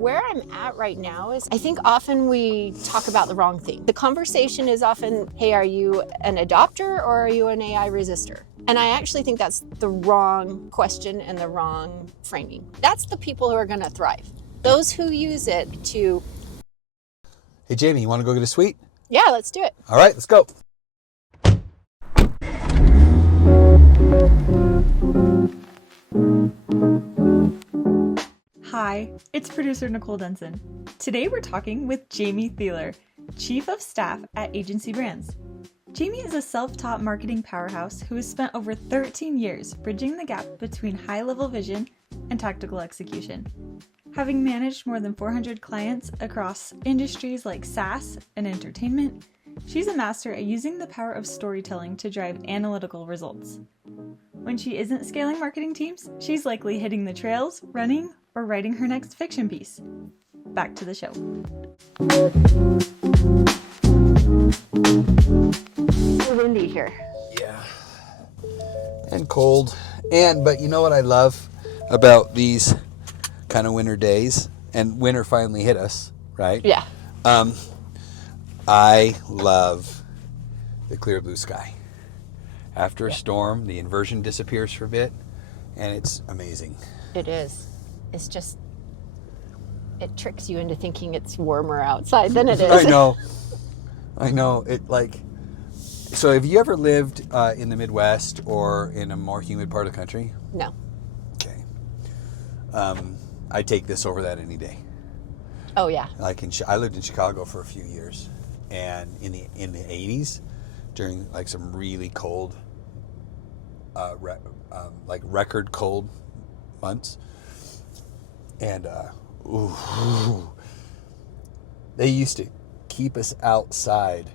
where I'm at right now is I think often we talk about the wrong thing. The conversation is often, hey, are you an adopter or are you an AI resistor? And I actually think that's the wrong question and the wrong framing. That's the people who are going to thrive. Those who use it to... Hey, Jamie, you want to go get a sweet? Yeah, let's do it. All right, let's go. Hi, it's producer Nicole Denson. Today we're talking with Jaime Theler, Chief of Staff at Agency Brands. Jaime is a self-taught marketing powerhouse who has spent over 13 years bridging the gap between high-level vision and tactical execution. Having managed more than 400 clients across industries like SaaS and entertainment, she's a master at using the power of storytelling to drive analytical results. When she isn't scaling marketing teams, she's likely hitting the trails, running, or writing her next fiction piece. Back to the show. It's windy here. Yeah. And cold. But you know what I love about these kind of winter days? And winter finally hit us, right? Yeah. I love the clear blue sky. After a storm, the inversion disappears for a bit, and it's amazing. It is. It's just, it tricks you into thinking it's warmer outside than it is. I know. So have you ever lived in the Midwest or in a more humid part of the country? No. Okay. I take this over that any day. Oh yeah. I lived in Chicago for a few years, and in the 80s, during like some really cold, record cold months, and they used to keep us outside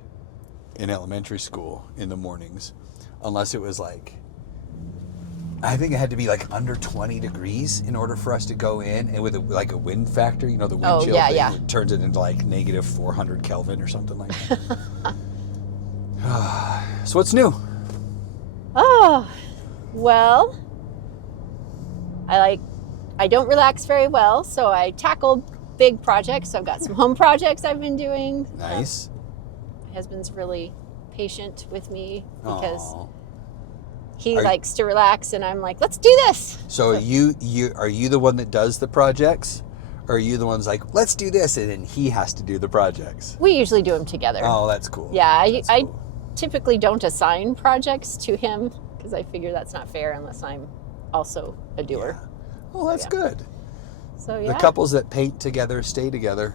in elementary school in the mornings, unless it was I think it had to be under 20 degrees in order for us to go in, and with a wind factor, the wind chill thing, it turns it into negative 400 Kelvin or something like that. So what's new? Oh, well, I don't relax very well, so I tackled big projects. So I've got some home projects I've been doing. Nice. My husband's really patient with me because Aww. he likes to relax, and I'm like, let's do this. So are you the one that does the projects, or are you the one's let's do this, and then he has to do the projects? We usually do them together. Oh, that's cool. Yeah, I cool. typically don't assign projects to him because I figure that's not fair unless I'm also a doer. Yeah. Well, that's good. So yeah. The couples that paint together stay together.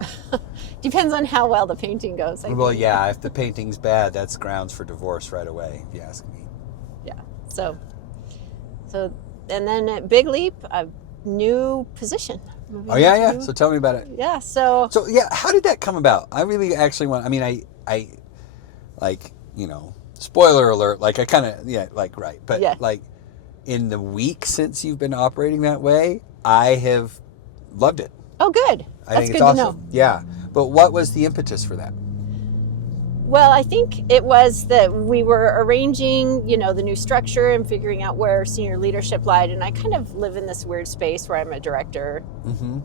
Depends on how well the painting goes. Well, yeah, if the painting's bad, that's grounds for divorce right away, if you ask me. Yeah. So, and then at Big Leap, a new position. Oh yeah. So tell me about it. Yeah. So yeah, how did that come about? I really actually want. I mean, I spoiler alert. Right, but yeah. In the week since you've been operating that way, I have loved it. Oh, good. I That's think good it's awesome. to know. Yeah, but what was the impetus for that? Well, I think it was that we were arranging, the new structure and figuring out where senior leadership lied. And I kind of live in this weird space where I'm a director,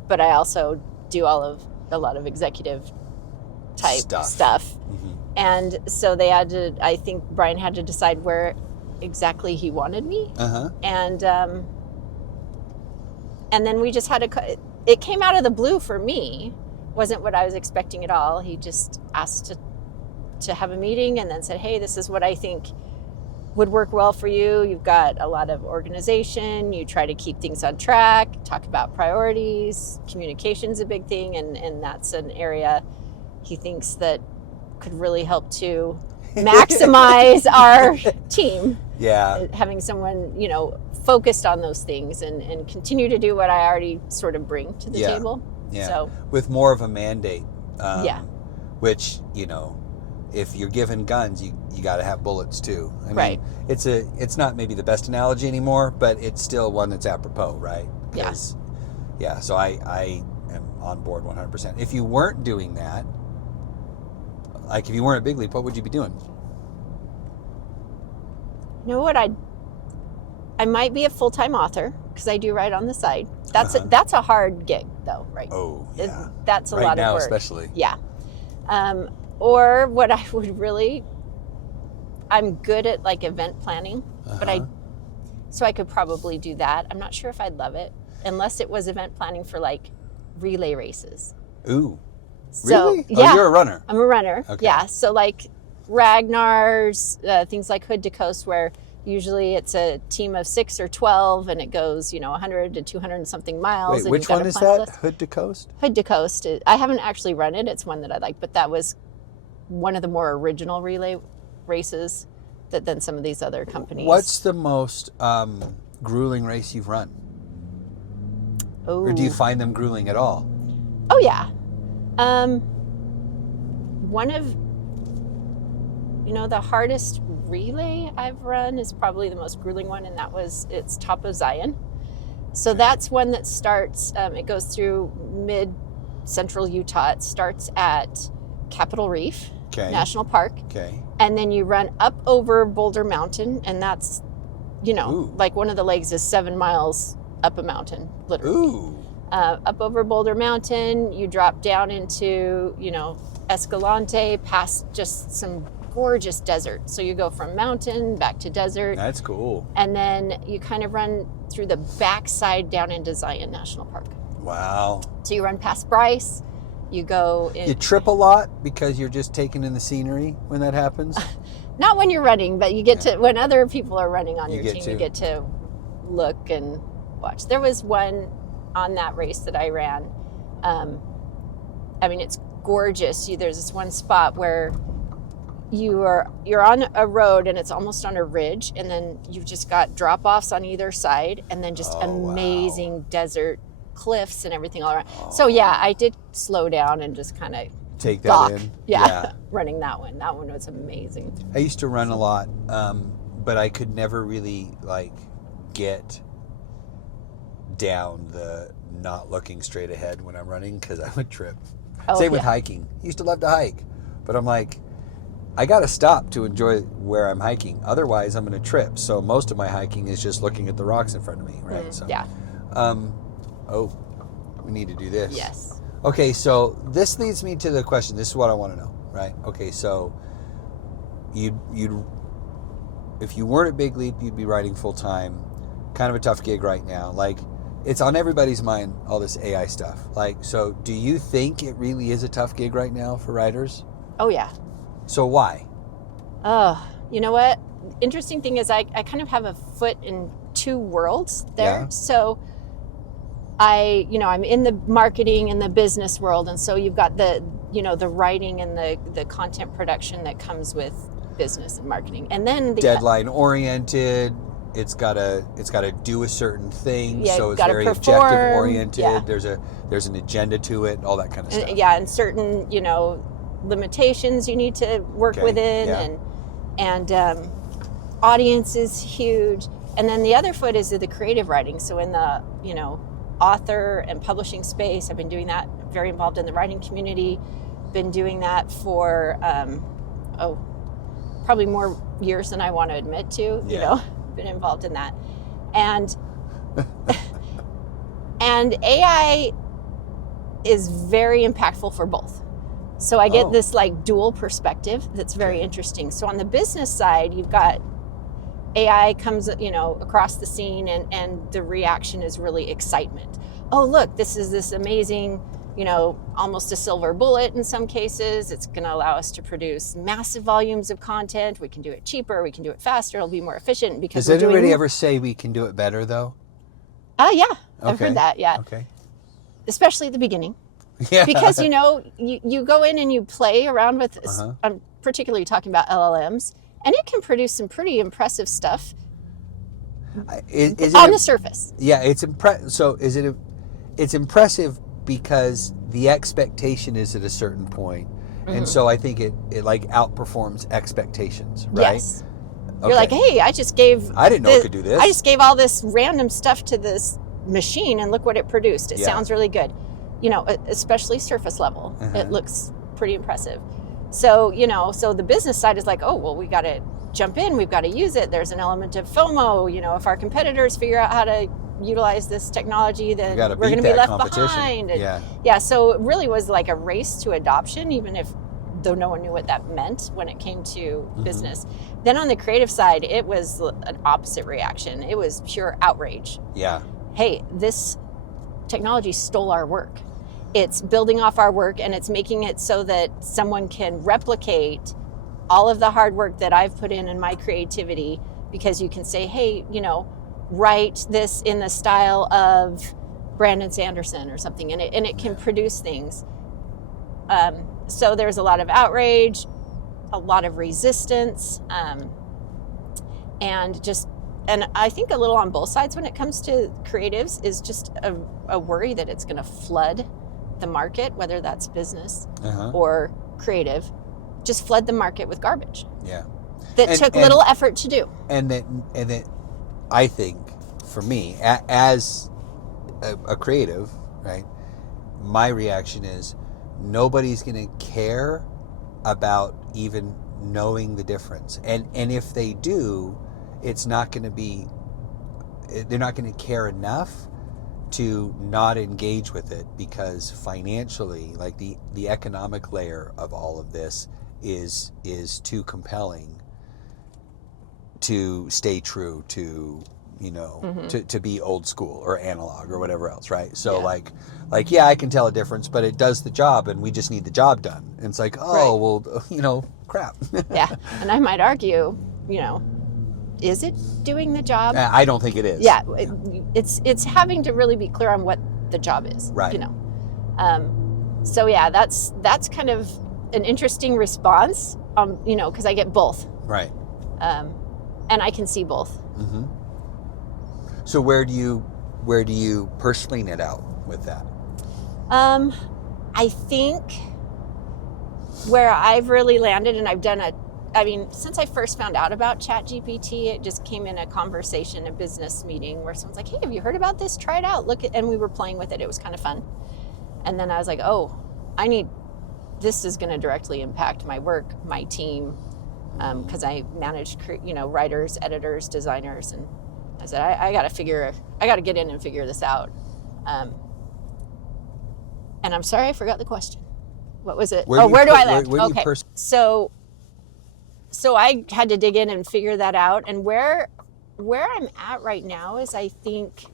but I also do a lot of executive type stuff. Mm-hmm. And so I think Brian had to decide where exactly he wanted me. Uh-huh. And then we just it came out of the blue for me. Wasn't what I was expecting at all. He just asked to have a meeting and then said, hey, this is what I think would work well for you. You've got a lot of organization. You try to keep things on track, talk about priorities. Communication's a big thing. And that's an area he thinks that could really help to maximize our team. Yeah. Having someone, focused on those things and continue to do what I already sort of bring to the table. Yeah. So, with more of a mandate. Which, if you're given guns, you got to have bullets too. I mean, right. It's not maybe the best analogy anymore, but it's still one that's apropos, right? Yeah. So I am on board 100%. If you weren't doing that, if you weren't at Big Leap, what would you be doing? You know what? I might be a full-time author. because I do ride on the side. That's a hard gig though, right? Oh, yeah. That's a right lot now, of work. especially. Yeah. Or what I would really, I'm good at like event planning, but so I could probably do that. I'm not sure if I'd love it unless it was event planning for like relay races. Ooh. So, really? Yeah. Oh, you're a runner. I'm a runner. Okay. Yeah. So like Ragnar's, things like Hood to Coast, where usually it's a team of 6 or 12 and it goes, 100 to 200 and something miles. Wait, and which one is that? Hood to Coast? Hood to Coast. I haven't actually run it. It's one that I like, but that was one of the more original relay races than some of these other companies. What's the most grueling race you've run? Oh. Or do you find them grueling at all? Oh, yeah. One of, the hardest relay I've run is probably the most grueling one, and it's Top of Zion. So that's one that starts, it goes through mid-central Utah. It starts at Capitol Reef National Park. Okay. And then you run up over Boulder Mountain, and that's, Ooh. like one of the legs is 7 miles up a mountain, literally. Ooh. Up over Boulder Mountain, you drop down into, Escalante, past just some gorgeous desert. So you go from mountain back to desert. That's cool. And then you kind of run through the backside down into Zion National Park. Wow. So you run past Bryce, you go in. You trip a lot because you're just taking in the scenery when that happens? Not when you're running, but you get to, when other people are running on your team, to. you get to look and watch. There was one on that race that I ran. It's gorgeous. There's this one spot where you're on a road and it's almost on a ridge, and then you've just got drop-offs on either side, and then just amazing desert cliffs and everything all around. So yeah, I did slow down and just kind of take that in. Yeah. Running that one was amazing. I used to run a lot, but I could never really get down the not looking straight ahead when I'm running because I would trip. Same with hiking. Used to love to hike, but I'm like, I got to stop to enjoy where I'm hiking. Otherwise, I'm going to trip. So most of my hiking is just looking at the rocks in front of me, right? So, yeah. We need to do this. Yes. Okay, so this leads me to the question. This is what I want to know, right? Okay, so you'd if you weren't at Big Leap, you'd be riding full time. Kind of a tough gig right now. It's on everybody's mind, all this AI stuff. So do you think it really is a tough gig right now for riders? Oh, yeah. So why? You know what? Interesting thing is I kind of have a foot in two worlds there. Yeah. So I'm in the marketing and the business world. And so you've got the writing and the content production that comes with business and marketing. And then the deadline oriented. It's gotta do a certain thing, so it's very perform, objective oriented. Yeah. There's an agenda to it, all that kind of stuff. And certain limitations you need to work within, and audience is huge. And then the other foot is the creative writing. So in the author and publishing space, I've been doing that. Very involved in the writing community. Been doing that for probably more years than I want to admit to. Been involved in that, and AI is very impactful for both. So I get this dual perspective that's very interesting. So on the business side, you've got AI comes across the scene, and the reaction is really excitement. Oh, look, this is this amazing, almost a silver bullet in some cases. It's going to allow us to produce massive volumes of content. We can do it cheaper. We can do it faster. It'll be more efficient because Does anybody ever say we can do it better, though? Yeah. I've heard that, yeah. Okay. Especially at the beginning. Yeah. Because, you go in and you play around with, I'm particularly talking about LLMs, and it can produce some pretty impressive stuff on the surface. Yeah, it's So it's impressive because the expectation is at a certain point. And so I think it outperforms expectations, right? Yes. Okay. You're like, hey, I didn't know it could do this. I just gave all this random stuff to this machine, and look what it produced. It sounds really good. Especially surface level. It looks pretty impressive. So, so the business side is like, oh, well, we got to jump in. We've got to use it. There's an element of FOMO. If our competitors figure out how to utilize this technology, then gotta we're beat going to be that left competition. behind. And Yeah. so it really was like a race to adoption, even if though no one knew what that meant when it came to business. Then on the creative side, it was an opposite reaction. It was pure outrage. Yeah. Hey, this technology stole our work. It's building off our work, and it's making it so that someone can replicate all of the hard work that I've put in my creativity, because you can say, hey, write this in the style of Brandon Sanderson or something, and it can produce things. So there's a lot of outrage, a lot of resistance, and I think a little on both sides when it comes to creatives is just a worry that it's going to flood the market, whether that's business or creative, just flood the market with garbage. Yeah. That took little effort to do. And that I think for me, as a creative, right, my reaction is nobody's going to care about even knowing the difference. And if they do, it's not going to be, they're not going to care enough to not engage with it, because financially, like the economic layer of all of this is too compelling to stay true to, to be old school or analog or whatever else, right? So like I can tell a difference, but it does the job, and we just need the job done. And it's like, crap. Yeah, and I might argue, is it doing the job? I don't think it is. Yeah, it's having to really be clear on what the job is. Right. So yeah, that's kind of an interesting response. Because I get both. Right. And I can see both. Mm-hmm. So where do you personally net out with that? I think where I've really landed, and I've done since I first found out about ChatGPT, it just came in a conversation, a business meeting, where someone's like, hey, have you heard about this? Try it out. And we were playing with it. It was kind of fun. And then I was like, this is going to directly impact my work, my team, because I manage, writers, editors, designers. And I said, I got to get in and figure this out. And I'm sorry, I forgot the question. What was it? Where do I land? Okay. So I had to dig in and figure that out. And where I'm at right now is I think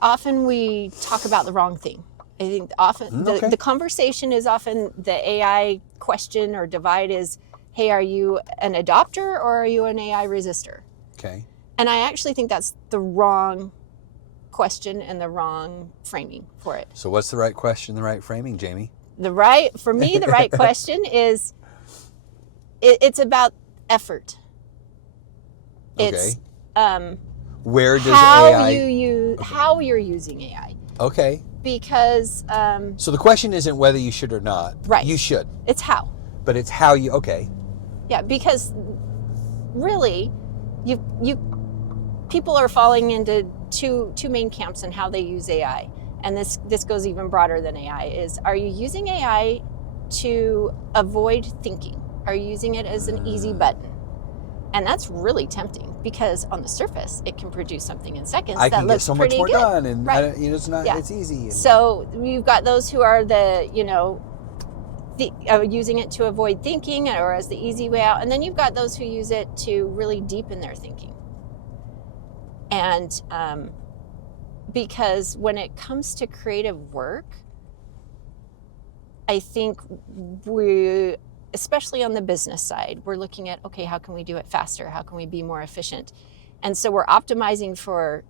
often we talk about the wrong thing. I think often the conversation is often the AI question or divide is, hey, are you an adopter or are you an AI resistor? Okay. And I actually think that's the wrong question and the wrong framing for it. So what's the right question, the right framing, Jamie? The right question is, it's about effort. It's where does how AI... how you're using AI. Okay. Because so the question isn't whether you should or not. Right. You should. It's how. But it's how you... Okay. Yeah, because really, people are falling into two main camps in how they use AI. And this goes even broader than AI. Are you using AI to avoid thinking? Are you using it as an easy button? And that's really tempting, because on the surface, it can produce something in seconds I that can looks get so much pretty more good. done, and right. it's not. Yeah. It's easy. And... So you've got those who are using it to avoid thinking or as the easy way out, and then you've got those who use it to really deepen their thinking. And because when it comes to creative work, I think especially on the business side, we're looking at, okay, how can we do it faster? How can we be more efficient? And so we're optimizing for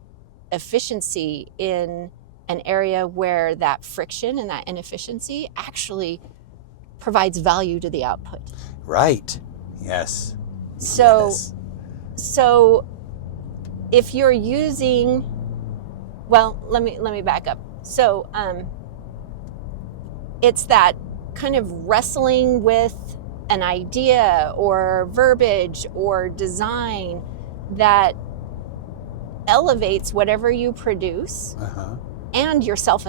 efficiency in an area where that friction and that inefficiency actually provides value to the output. Right. Yes. So if you're using, let me back up. So it's that kind of wrestling with an idea or verbiage or design that elevates whatever you produce and yourself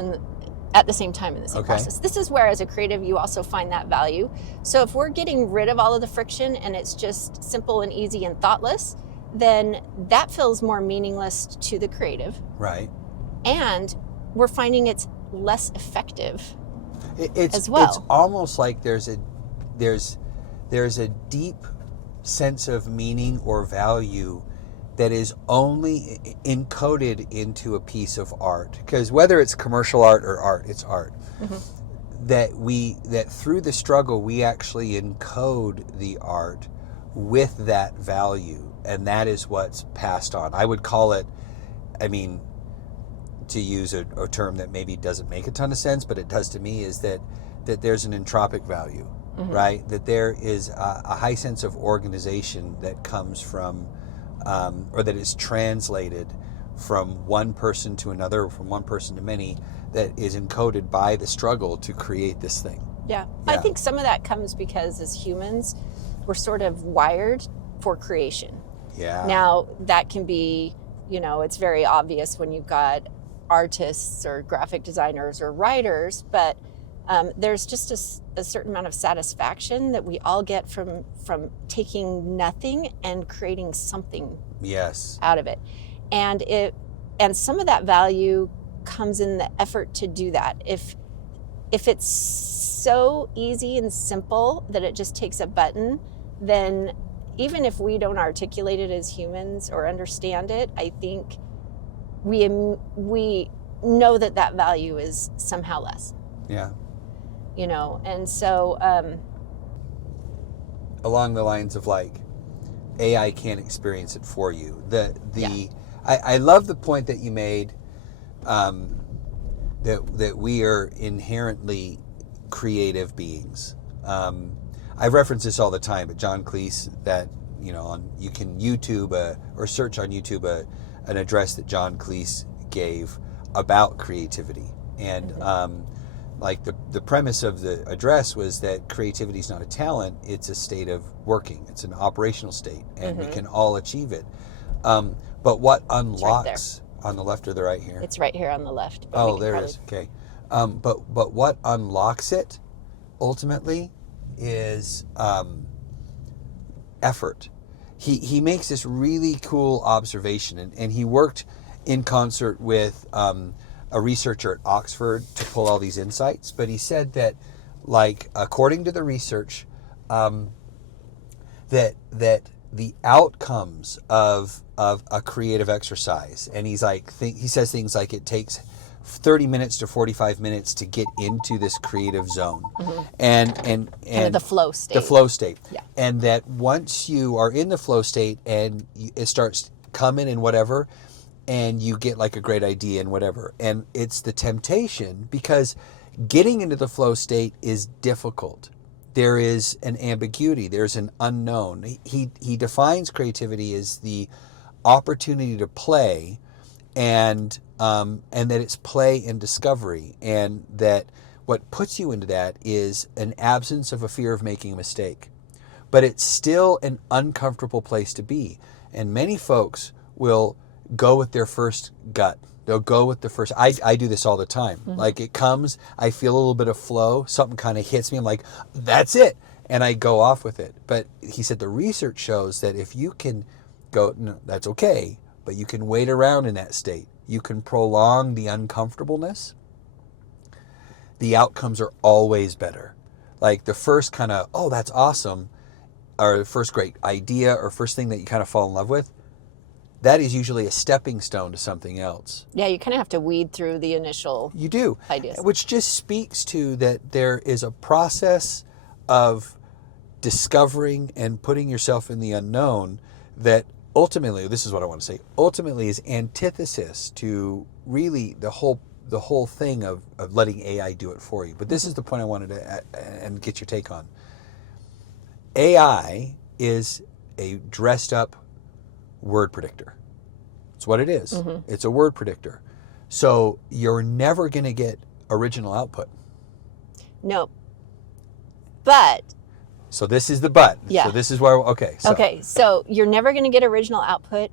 at the same time in the same process. This is where, as a creative, you also find that value. So if we're getting rid of all of the friction and it's just simple and easy and thoughtless, then that feels more meaningless to the creative. Right. And we're finding it's less effective It's as well. It's almost like there's a deep sense of meaning or value that is only encoded into a piece of art. Because whether it's commercial art or art, it's art. Mm-hmm. That through the struggle, we actually encode the art with that value. And that is what's passed on. I would call it, I mean, to use a term that maybe doesn't make a ton of sense, but it does to me, is that there's an entropic value, Mm-hmm. right? That there is a high sense of organization that comes from, or that is translated from one person to another, or from one person to many, that is encoded by the struggle to create this thing. Yeah. I think some of that comes because as humans, we're sort of wired for creation. Yeah. Now, that can be, it's very obvious when you've got artists or graphic designers or writers, but there's just a certain amount of satisfaction that we all get from taking nothing and creating something Yes. out of it. And some of that value comes in the effort to do that. If it's so easy and simple that it just takes a button, then even if we don't articulate it as humans or understand it, I think we know that value is somehow less. Yeah. And so along the lines of like, AI can't experience it for you. I love the point that you made, that we are inherently creative beings. I reference this all the time, but John Cleese, that you can YouTube or search on YouTube an address that John Cleese gave about creativity, and like the premise of the address was that creativity is not a talent; it's a state of working. It's an operational state, and we can all achieve it. But what unlocks on the left or the right here? it's right here on the left. but Oh, we can there it probably- is. Okay. But what unlocks it ultimately is effort. He makes this really cool observation, and he worked in concert with a researcher at Oxford to pull all these insights. But he said that, like, according to the research, that the outcomes of a creative exercise, and he says things like it takes 30 minutes to 45 minutes to get into this creative zone, and kind of the flow state. the flow state. Yeah. And that once you are in the flow state and it starts coming and whatever, and you get like a great idea and whatever, and it's the temptation, because getting into the flow state is difficult. There is an ambiguity. There's an unknown. He defines creativity as the opportunity to play, and that it's play and discovery, and that what puts you into that is an absence of a fear of making a mistake. But it's still an uncomfortable place to be. And many folks will go with their first gut. They'll go with the first. I do this all the time. Like, it comes, I feel a little bit of flow, something kind of hits me, I'm like, that's it. And I go off with it. But he said the research shows that if you can go, no, that's okay, but you can wait around in that state. You can prolong the uncomfortableness. The outcomes are always better. Like the first kind of, oh, that's awesome, or the first great idea or first thing that you kind of fall in love with, that is usually a stepping stone to something else. Yeah, you kind of have to weed through the initial You do. ideas. Which just speaks to that there is a process of discovering and putting yourself in the unknown that ultimately, this is what I want to say, ultimately is antithesis to really the whole thing of letting AI do it for you. But this is the point I wanted to and get your take on. AI is a dressed up word predictor. It's what it is. It's a word predictor. So you're never going to get original output. No. But So this is the but. Yeah. So this is where, okay. so you're never going to get original output,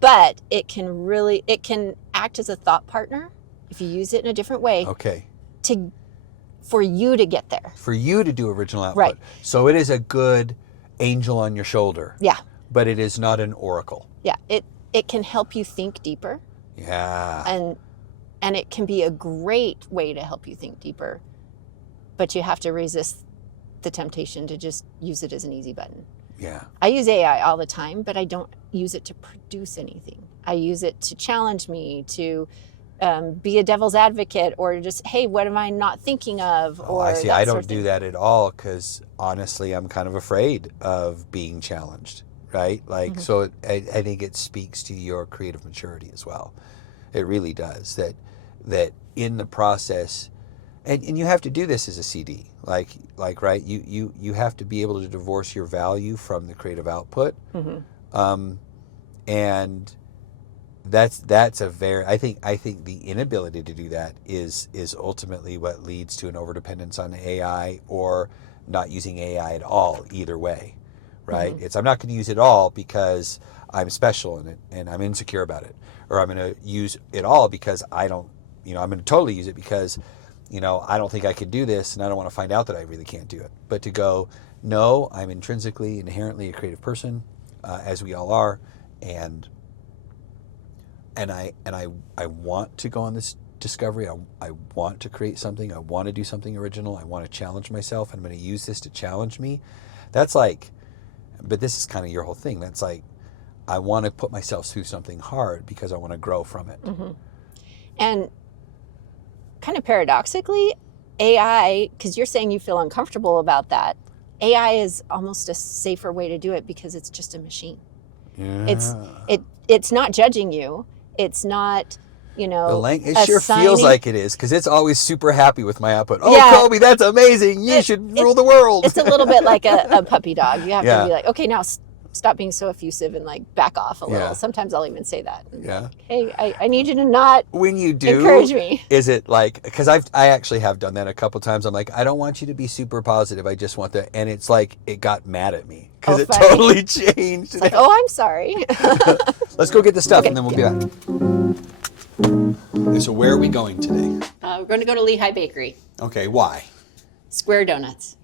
but it can act as a thought partner if you use it in a different way Okay. for you to get there. For you to do original output. Right. So it is a good angel on your shoulder. Yeah. But it is not an oracle. Yeah, it can help you think deeper. Yeah. And it can be a great way to help you think deeper, but you have to resist the temptation to just use it as an easy button. Yeah. I use AI all the time, but I don't use it to produce anything. I use it to challenge me, to be a devil's advocate, or just, hey, what am I not thinking of? Oh, or I see. that I sort don't of do thing. that at all because honestly, I'm kind of afraid of being challenged, right? Like, so I think it speaks to your creative maturity as well. It really does. That in the process, and you have to do this as a CD, like right? You have to be able to divorce your value from the creative output, and that's a very I think the inability to do that is ultimately what leads to an overdependence on AI or not using AI at all. Either way, right? It's I'm not going to use it all because I'm special in it and I'm insecure about it, or I'm going to use it all because I don't. I'm going to totally use it because, I don't think I could do this and I don't want to find out that I really can't do it. But to go, no, I'm intrinsically, inherently a creative person, as we all are, and I want to go on this discovery. I want to create something. I want to do something original. I want to challenge myself. I'm going to use this to challenge me. That's like, but this is kind of your whole thing. That's like, I want to put myself through something hard because I want to grow from it. And kind of paradoxically, AI, because you're saying you feel uncomfortable about that, AI is almost a safer way to do it because it's just a machine. Yeah. It's not judging you. It's not, it sure feels like it is because it's always super happy with my output. Oh, Yeah. Coby, that's amazing. You should rule the world. It's a little bit like a puppy dog. You have Yeah. to be like, okay, now stop being so effusive and like back off a little. Yeah. Sometimes I'll even say that. Yeah. Like, hey, I need you to not When you do, encourage me. is it like, because I actually have done that a couple times. I'm like, I don't want you to be super positive. I just want that. And it's like, it got mad at me because Oh, it funny. totally changed. It's like, oh, I'm sorry. Let's go get the stuff Okay. and then we'll be back. Okay, so where are we going today? We're going to go to Lehi Bakery. Okay, why? Square donuts.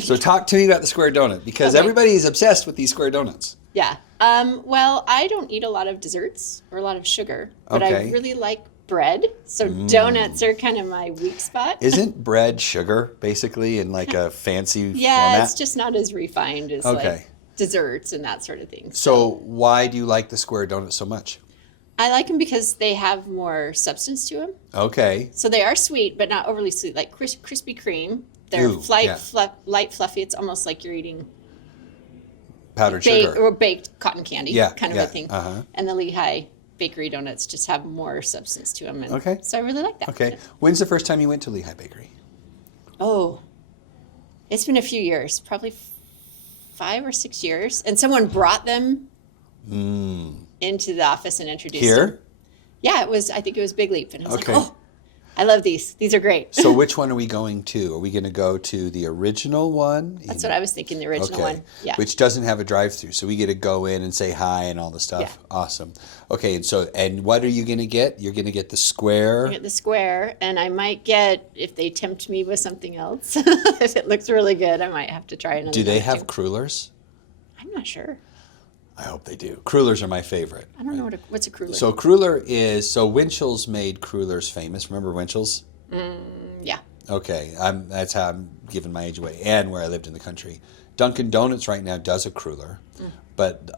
So talk to me about the square donut because Okay. everybody is obsessed with these square donuts. Yeah. Well, I don't eat a lot of desserts or a lot of sugar, but I Okay. really like bread. So donuts are kind of my weak spot. Isn't bread sugar basically in like a fancy Yeah, format? it's just not as refined as Okay. like desserts and that sort of thing. So why do you like the square donut so much? I like them because they have more substance to them. Okay. So they are sweet, but not overly sweet, like Krispy Kreme. They're Ooh, light, yeah. light, fluffy. It's almost like you're eating Powdered sugar. or baked cotton candy, Yeah, kind of yeah, a thing. uh-huh. And the Lehi Bakery donuts just have more substance to them. And Okay. So I really like that. Okay. When's the first time you went to Lehi Bakery? Oh, it's been a few years, probably 5 or 6 years. And someone brought them into the office and introduced them. Here? Yeah, I think it was Big Leap. And I was Okay. like, oh, I love these. These are great. So which one are we going to? Are we going to go to the original one? That's what I was thinking, the original one. Yeah. Which doesn't have a drive-through, so we get to go in and say hi and all the stuff. Yeah. Awesome. Okay, and what are you going to get? You're going to get the square. I get the square, and I might get, if they tempt me with something else, if it looks really good, I might have to try another. Do they donut have too. crullers? I'm not sure. I hope they do. Crullers are my favorite. I don't know what's a cruller. So cruller is Winchell's made crullers famous. Remember Winchell's? Yeah. Okay, that's how I'm giving my age away and where I lived in the country. Dunkin' Donuts right now does a cruller, but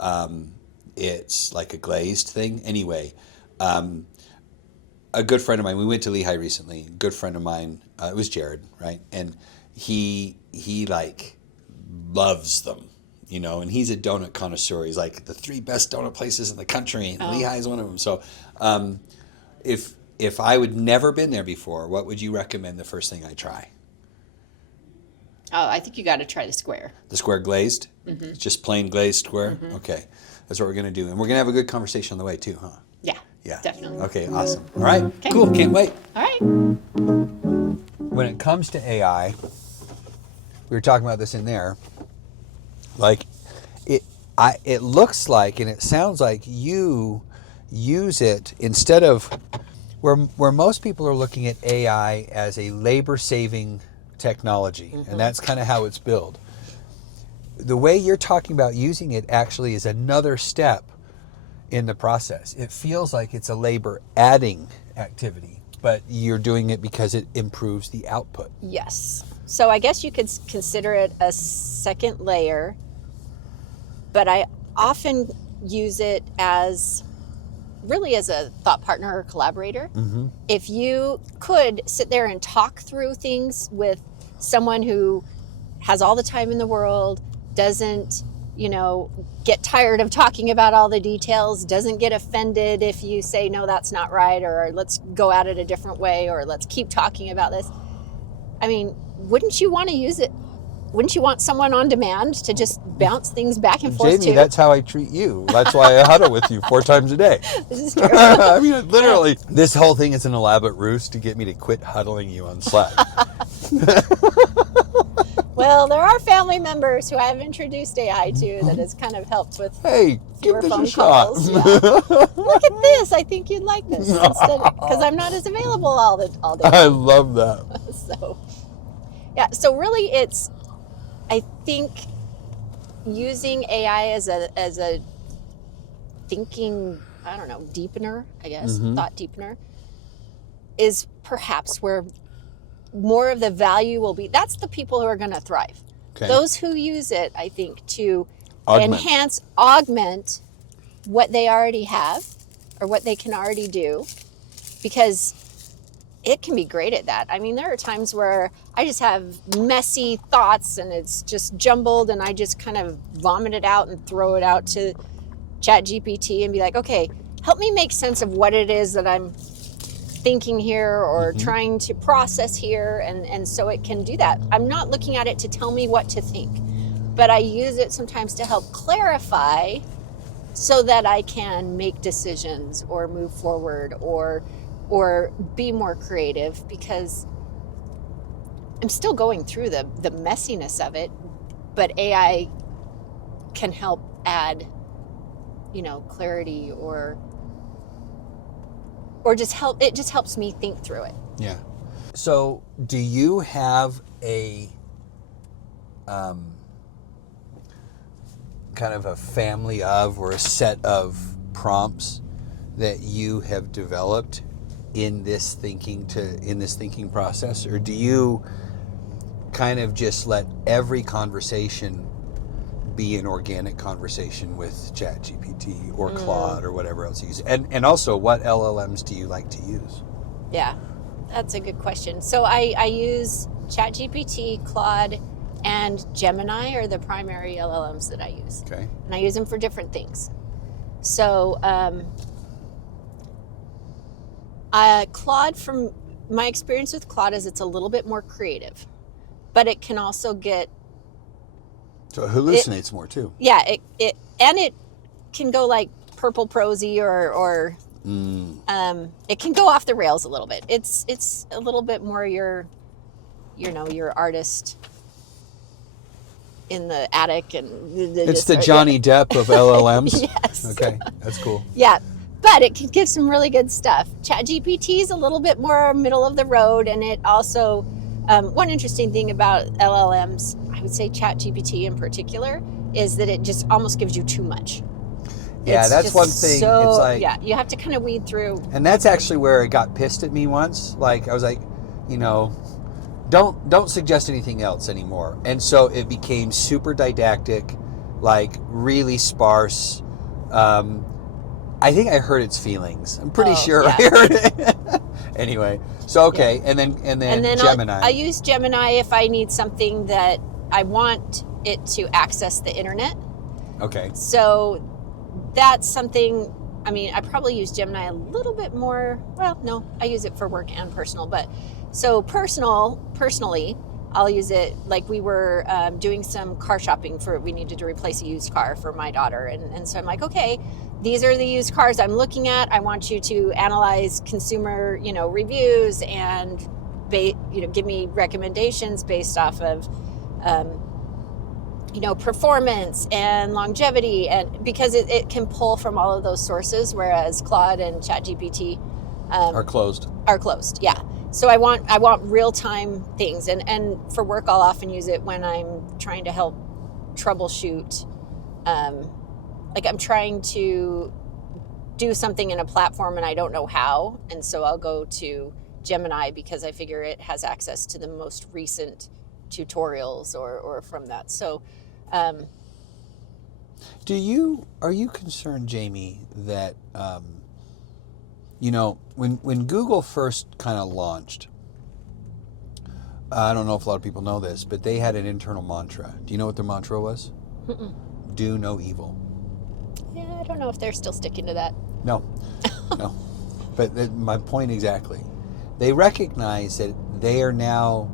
it's like a glazed thing. Anyway, a good friend of mine, we went to Lehi recently, a good friend of mine, it was Jared, right? And he like loves them, and he's a donut connoisseur. He's like the 3 best donut places in the country, and Lehi is one of them. So if I would never been there before, what would you recommend the first thing I try? Oh, I think you got to try the square. The square glazed? Mm-hmm. Just plain glazed square? Okay. That's what we're going to do. And we're going to have a good conversation on the way too, huh? Yeah. Yeah. Definitely. Okay, awesome. All right, cool. Can't wait. All right. When it comes to AI, we were talking about this in there, like it looks like and it sounds like you use it instead of where most people are looking at AI as a labor-saving technology, and that's kind of how it's built. the way you're talking about using it actually is another step in the process. It feels like it's a labor adding activity, but you're doing it because it improves the output. Yes. So I guess you could consider it a second layer, but I often use it as really as a thought partner or collaborator. Mm-hmm. If you could sit there and talk through things with someone who has all the time in the world, doesn't, get tired of talking about all the details, doesn't get offended if you say, no, that's not right, or let's go at it a different way, or let's keep talking about this. I mean, wouldn't you want to use it? Wouldn't you want someone on demand to just bounce things back and forth Jamie, too? that's how I treat you. That's why I huddle with you 4 times a day. This is true. I mean, literally, this whole thing is an elaborate ruse to get me to quit huddling you on Slack. Well, there are family members who I've introduced AI to that has kind of helped with Hey, give fewer this phone a shot. calls. Yeah. Look at this. I think you'd like this. Because I'm not as available all day. I love that. So, yeah. So really, I think using AI as a thinking, I don't know, deepener, I guess, thought deepener, is perhaps where more of the value will be. That's the people who are going to thrive. Okay. Those who use it, I think, to Augment. augment what they already have or what they can already do, because it can be great at that. I mean, there are times where I just have messy thoughts and it's just jumbled, and I just kind of vomit it out and throw it out to ChatGPT and be like, okay, help me make sense of what it is that I'm thinking here or trying to process here, and so it can do that. I'm not looking at it to tell me what to think, but I use it sometimes to help clarify so that I can make decisions or move forward or be more creative, because I'm still going through the messiness of it, but AI can help add, clarity or just help. It just helps me think through it. Yeah. So, do you have a kind of a family of, or a set of prompts that you have developed in this thinking process, or do you kind of just let every conversation be an organic conversation with ChatGPT or Claude or whatever else you use? And also, what LLMs do you like to use? Yeah, that's a good question. So I use ChatGPT, Claude, and Gemini are the primary LLMs that I use. Okay. And I use them for different things. So Claude, from my experience with Claude, is it's a little bit more creative, but it can also get... So it hallucinates more too. Yeah, it can go like purple prosy or it can go off the rails a little bit. It's a little bit more your artist in the attic, and It's the Johnny Depp of LLMs. Yes. Okay, that's cool. Yeah, but it can give some really good stuff. ChatGPT is a little bit more middle of the road, and it also one interesting thing about LLMs, I would say ChatGPT in particular, is that it just almost gives you too much. Yeah, It's that's just one thing. So, it's like, yeah, you have to kind of weed through. and that's actually where it got pissed at me once. Like, I was like, don't suggest anything else anymore. And so it became super didactic, like really sparse. I think I hurt its feelings. I'm pretty sure yeah. I heard it. Anyway, so okay, Yeah. and then Gemini. I use Gemini if I need something that I want it to access the internet. Okay. So that's something, I mean, I probably use Gemini a little bit more. Well, no, I use it for work and personal. But so personally, I'll use it, like we were doing some car shopping we needed to replace a used car for my daughter. And so I'm like, okay, these are the used cars I'm looking at. I want you to analyze consumer, reviews and, give me recommendations based off of, performance and longevity, and because it can pull from all of those sources, whereas Claude and ChatGPT Are closed. Yeah. So I want real time things, and for work I'll often use it when I'm trying to help troubleshoot. Like I'm trying to do something in a platform and I don't know how. And so I'll go to Gemini because I figure it has access to the most recent tutorials or from that. So, Are you concerned, Jamie, that, when Google first kind of launched, I don't know if a lot of people know this, but they had an internal mantra. Do you know what their mantra was? Mm-mm. Do no evil. Yeah, I don't know if they're still sticking to that. No, no. But my point exactly. They recognize that they are now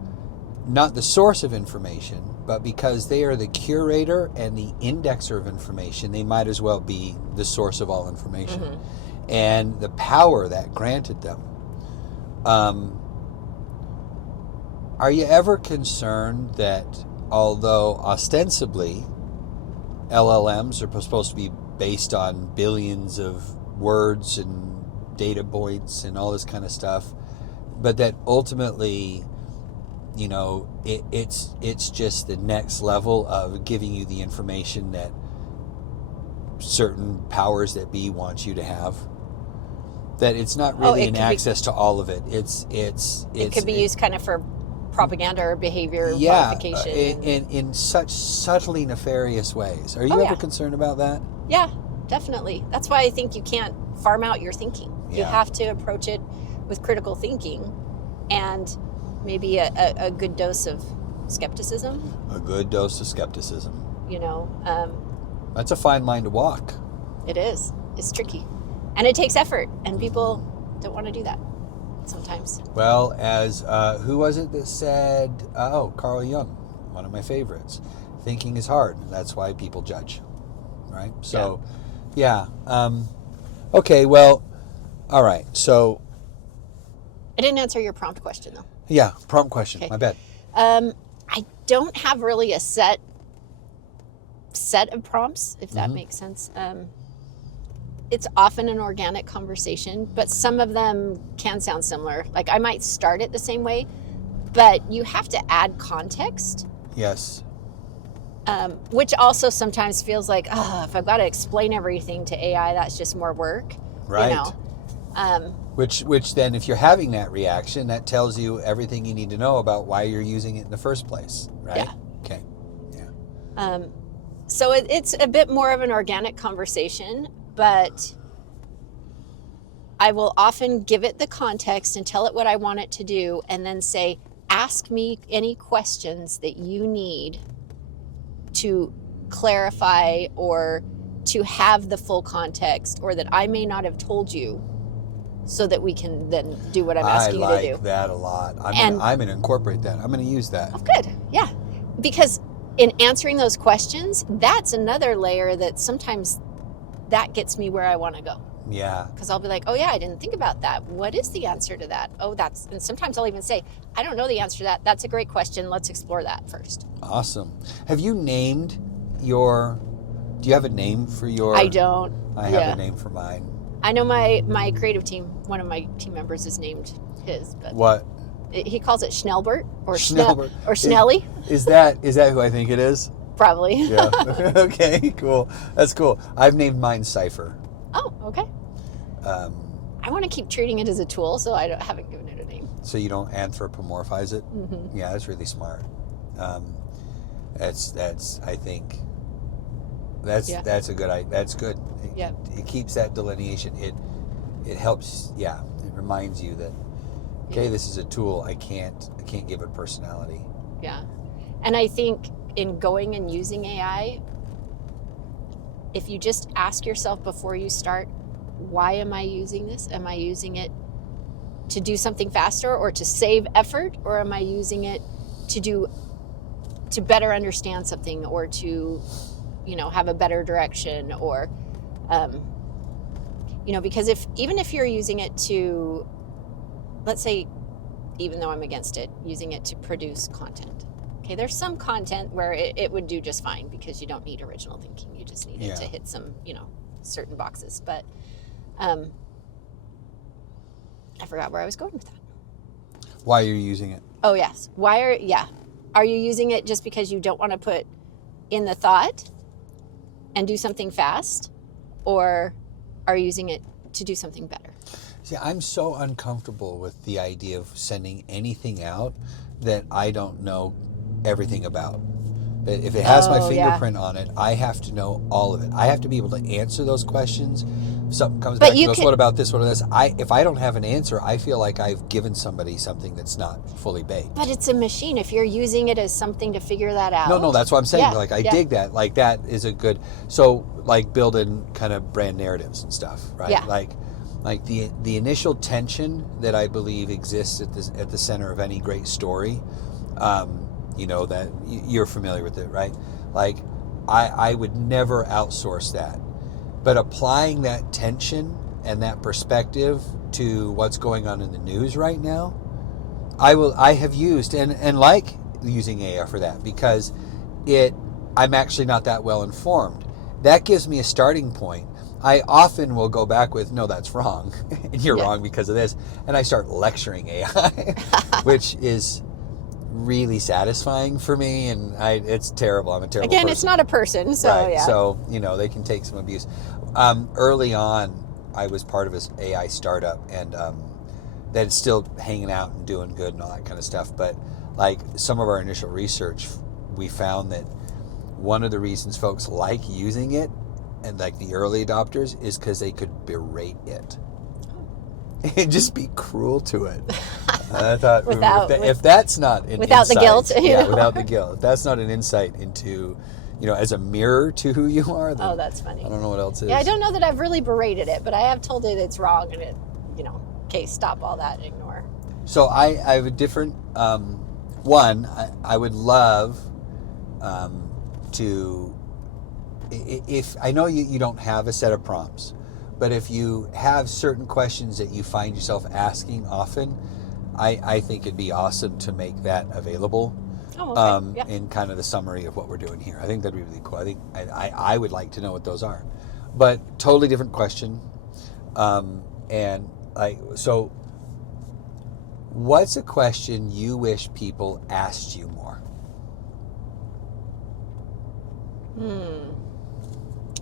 not the source of information, but because they are the curator and the indexer of information, they might as well be the source of all information. Mm-hmm. And the power that granted them. Are you ever concerned that although ostensibly LLMs are supposed to be based on billions of words and data points and all this kind of stuff, but that ultimately, it's just the next level of giving you the information that certain powers that be want you to have? That it's not really an access to all of it. It could be used kind of for propaganda or behavior modification. In such subtly nefarious ways. Are you ever concerned about that? Yeah, definitely. That's why I think you can't farm out your thinking. Yeah. You have to approach it with critical thinking and maybe a good dose of skepticism. A good dose of skepticism. That's a fine line to walk. It is. It's tricky. And it takes effort, and people don't want to do that sometimes. Well, as who was it that said, Carl Jung, one of my favorites, thinking is hard. That's why people judge, right? So, okay, well, all right. So, I didn't answer your prompt question, though. Yeah, prompt question. Okay. My bad. I don't have really a set of prompts, if that makes sense. It's often an organic conversation, but some of them can sound similar. Like I might start it the same way, but you have to add context. Yes. Which also sometimes feels like, if I've got to explain everything to AI, that's just more work. Right. Which then, if you're having that reaction, that tells you everything you need to know about why you're using it in the first place, right? Yeah. Okay. Yeah. So it's a bit more of an organic conversation, but I will often give it the context and tell it what I want it to do, and then say, ask me any questions that you need to clarify or to have the full context, or that I may not have told you, so that we can then do what I'm asking you to do. I like that a lot. I'm going to incorporate that. I'm going to use that. Oh, good. Yeah. Because in answering those questions, that's another layer that sometimes that gets me where I want to go. Yeah. Because I'll be like, oh yeah, I didn't think about that. What is the answer to that? And sometimes I'll even say, I don't know the answer to that. That's a great question. Let's explore that first. Awesome. Have you named do you have a name for your? I don't. I have a name for mine. I know my creative team, one of my team members is named his, but what? He calls it Schnellbert or Schnellbert or Snelly. Is that who I think it is? Probably. Yeah. Okay, cool. That's cool. I've named mine Cypher. Oh, okay. I want to keep treating it as a tool, so I haven't given it a name. So you don't anthropomorphize it? Mm-hmm. Yeah, that's really smart. That's I think that's a good. That's good. Yeah. It keeps that delineation. It helps. Yeah. It reminds you that this is a tool. I can't give it personality. Yeah, and I think in going and using AI, if you just ask yourself before you start, why am I using this? Am I using it to do something faster or to save effort, or am I using it to better understand something, or to have a better direction, or because even if you're using it to, let's say, even though I'm against it, using it to produce content. Okay, there's some content where it would do just fine because you don't need original thinking. You just need it to hit some, certain boxes. But I forgot where I was going with that. Why you're using it? Oh, yes. Are you using it just because you don't want to put in the thought and do something fast, or are you using it to do something better? See, I'm so uncomfortable with the idea of sending anything out that I don't know everything about. If it has my fingerprint on it, I have to know all of it. I have to be able to answer those questions. If something comes back and goes, what about this, what about this? If I don't have an answer, I feel like I've given somebody something that's not fully baked. But it's a machine. If you're using it as something to figure that out. No, that's what I'm saying. Like, I dig that. Like, that is a good... So, like, building kind of brand narratives and stuff, right? Yeah. Like the initial tension that I believe exists at the center of any great story, that you're familiar with it, right? Like, I would never outsource that. But applying that tension and that perspective to what's going on in the news right now, I have used and like using AI for that, because I'm actually not that well informed. That gives me a starting point. I often will go back with, no, that's wrong, and you're wrong because of this, and I start lecturing AI, which is really satisfying for me, and it's terrible. I'm a terrible person. It's not a person, so right. yeah. So, they can take some abuse. Early on, I was part of this AI startup, and that's still hanging out and doing good and all that kind of stuff. But like, some of our initial research, we found that one of the reasons folks like using it, and like the early adopters, is because they could berate it and just be cruel to it. I thought, if that's not an without insight, the guilt, without the guilt, if that's not an insight into, as a mirror to who you are, then that's funny. I don't know what else is. Yeah, I don't know that I've really berated it, but I have told it it's wrong, and it, okay, stop all that, ignore. So I have a different one. I would love to, if I know you don't have a set of prompts, but if you have certain questions that you find yourself asking often, I think it'd be awesome to make that available. Oh, okay. In kind of the summary of what we're doing here. I think that'd be really cool. I think I would like to know what those are, but totally different question. So what's a question you wish people asked you more?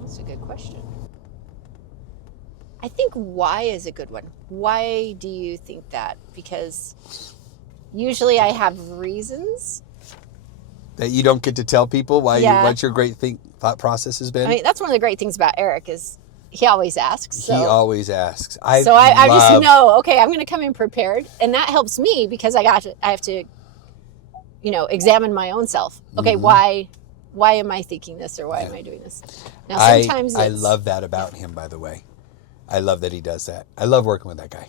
That's a good question. I think why is a good one. Why do you think that? Because usually I have reasons. That you don't get to tell people why what your great thought process has been? I mean, that's one of the great things about Eric is he always asks. So. He always asks. I just know, okay, I'm going to come in prepared. And that helps me because I have to, examine my own self. Okay, why am I thinking this, or why am I doing this? Now, sometimes I love that about him, by the way. I love that he does that. I love working with that guy.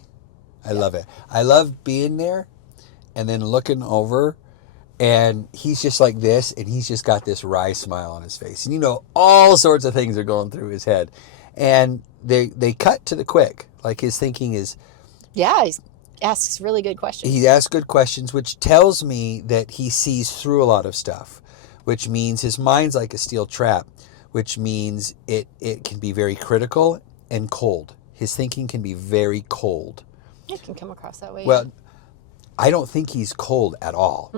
I love it. I love being there and then looking over, and he's just like this, and he's just got this wry smile on his face. And all sorts of things are going through his head. And they cut to the quick. Like, his thinking is... Yeah, he asks really good questions. He asks good questions, which tells me that he sees through a lot of stuff, which means his mind's like a steel trap, which means it can be very critical and cold. His thinking can be very cold. It can come across that way. Well, I don't think he's cold at all.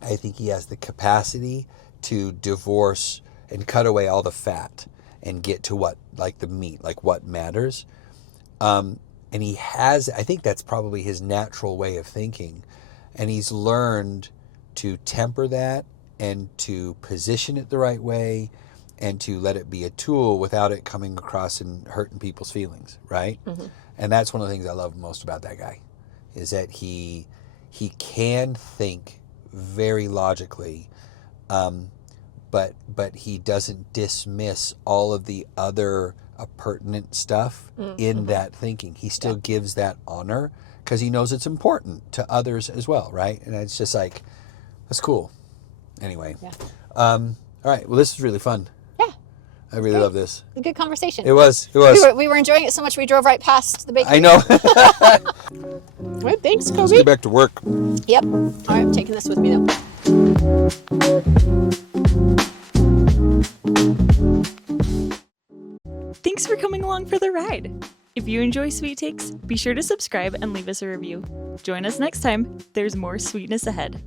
I think he has the capacity to divorce and cut away all the fat and get to what, like the meat, like what matters. And he has, I think that's probably his natural way of thinking. And he's learned to temper that and to position it the right way and to let it be a tool without it coming across and hurting people's feelings, right? And that's one of the things I love most about that guy, is that he can think very logically, but he doesn't dismiss all of the other appurtenant stuff in that thinking. He still gives that honor because he knows it's important to others as well, right? And it's just like, that's cool. Anyway, all right. Well, this is really fun. I really love this. A good conversation. It was. We were enjoying it so much we drove right past the bakery. I know. All right, thanks, Coby. Let's get back to work. Yep. All right, I'm taking this with me though. Thanks for coming along for the ride. If you enjoy Sweet Takes, be sure to subscribe and leave us a review. Join us next time. There's more sweetness ahead.